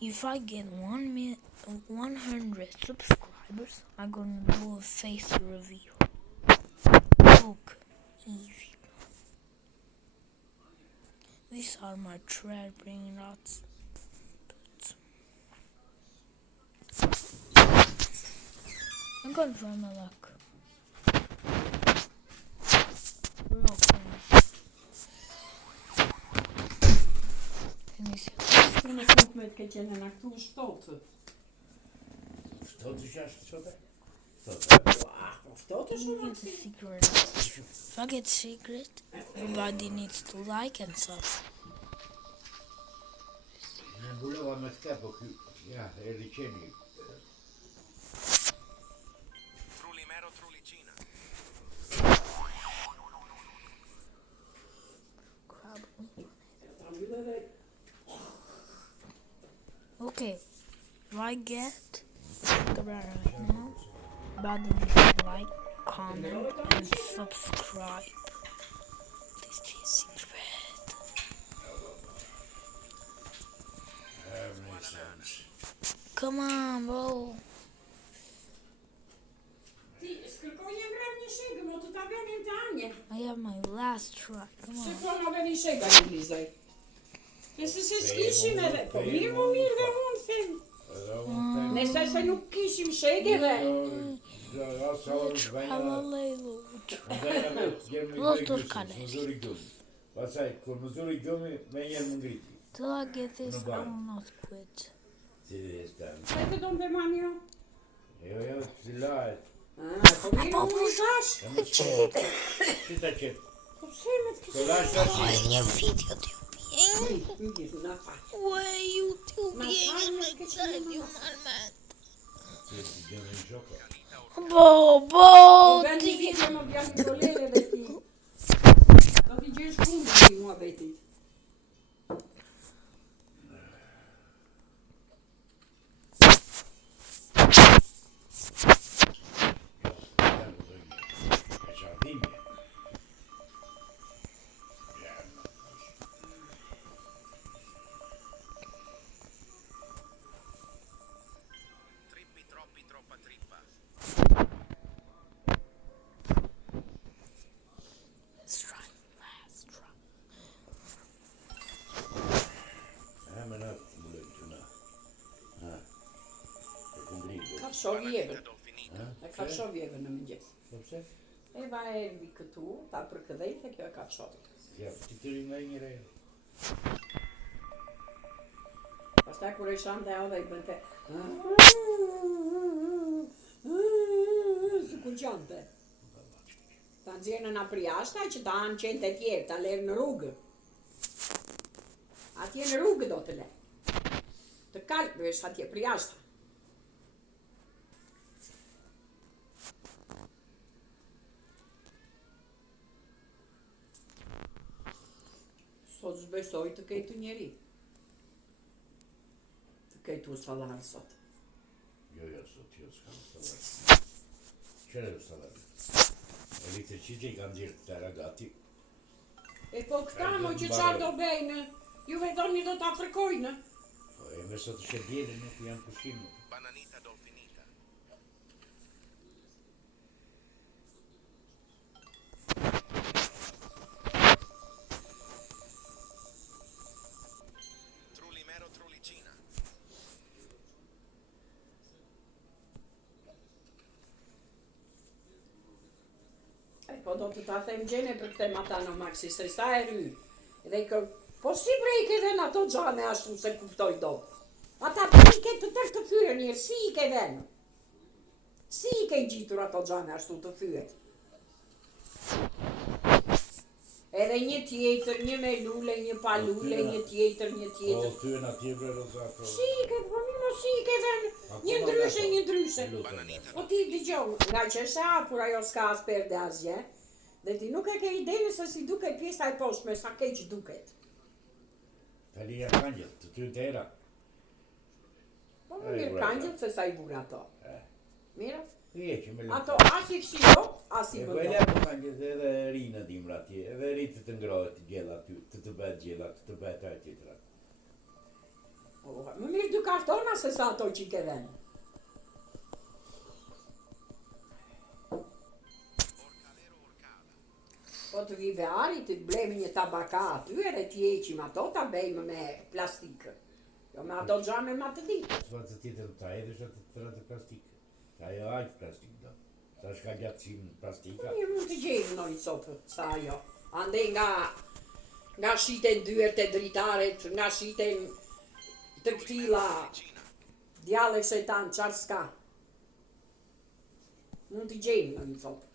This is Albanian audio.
if I get 100 subscribers, I'm gonna do a face reveal. Look, easy. These are my thread bringing rods. I'm gonna try my luck. Real quick. Let me see. Unë nuk me të ke qenë në këtu shtotë. Shtotë që është qote? Shtotë Let me get the secret. If I get secret, everybody needs to like and sub. Në mbulova me të po ky, ja, erdi qeni. Trulimero Trulicina. Okay, if I get secret right now, everybody needs to like, comment, and subscribe. This is secret. Come on, bro. Ti skërkoj një mbrëm një shegë, mo të ta venim të anje. I have my last try. Come on. Shërkoj ma veni shega një blizaj. Nëse se s'kishim edhe, po mirë më mirë dhe unë them. Nëse se nuk kishim shegeve. Pasaj, kur më zuri gjomi, me njerë më ngriti. Till I get this, I will not quit. Si dhe stanë. Se të do më beman jo? Jo, si lajet. Po mirë më shash. E më qëtë. Si ta qëtë? Po se me të Ko lash ta si. Një video t'ju bjen. kishim. Na fa. Ue, ju t'ju bjen me këtë t'ju marmet. Si të gjemë në shoko. Bo, Vend një video më bjani kolere dhe ti. Do t'i gjesh fundë ti mua beti. Trippi troppi troppa trippa. let's try. Me në të më lëmë të na. E këndrigo. Ka shovjeve. Dolfinita. E ka shovjeve në mëngjes. Përse? Eva e mbi këtu, ta përkëdhejt e kjo e ka shovje. Ja, ti të rinë nga njëre. Pastaj kur e shante ajo dhe i bënte si kur qante. Ta nxjerrën nga prjashta që ta anë qenë të tjerë, ta lerë në rrugë. Atje në rrugë do të le. Të kalpë vesh atje prjashta. Sot zbesoj të kejtu njeri. Të kejtu sallarë sot. Jo, sot jo s'kam salat. Qëre u salat? Elektricite i kanë gjirë të ragati. E po këta mo që qarë do bejnë, juve doni do të afrikojnë. Po e me sot është e djeli nuk janë pushimë. Bananita Dolfinita. Trulimero Trulicina. Po do të ta them gjene për këtë mata në Maxi, se sa e ry. Dhe po si brejke dhe në ato gjame ashtu se kuptoj do. Ata pike të tërë të fyre njërë, si i ke venë? Si i ke gjitur ato gjame ashtu të fyre? Edhe një tjetër, një me lule, një pa lule, një tjetër. Po ty e në tjebre rozato. Si i ke, po mimo si i ke venë? Një ndryshe. Po ti dëgjoj, nga që është hapur ajo s'ka as perde asgjë, dhe ti nuk e ke idenë se si duket pjesa e poshtme, sa keq duket. Talia kangjët, të ty të era. Po më mirë kangjët se sa i burë ato. Mirë? Që me Ato as i fshiro, as i e bëndo. bëjle po kangjët edhe rinë dimra atje, edhe rinë të ngrohet gjella aty, të bëhet gjella, të bëhet ajë tjetra. Më mirë dy kartona se sa ato që i ke dhenë. Orcalero orcada. Po të vive ari, të blemi një tabaka atyre, të jeqim ato, ta bejmë me plastikë. Jo me ato gjame ma të ditë. Së të tjetër të edhësh atë të tëra të plastikë. Ajo ajtë plastikë do. Sa shka gjatësim plastika. Një mund të gjejmë noi copë, sa ajo. Ande nga shiten dyert e dritaret, nga shiten të këtila djale se tanë, qarë s'ka. Mund të gjejmë noi copë.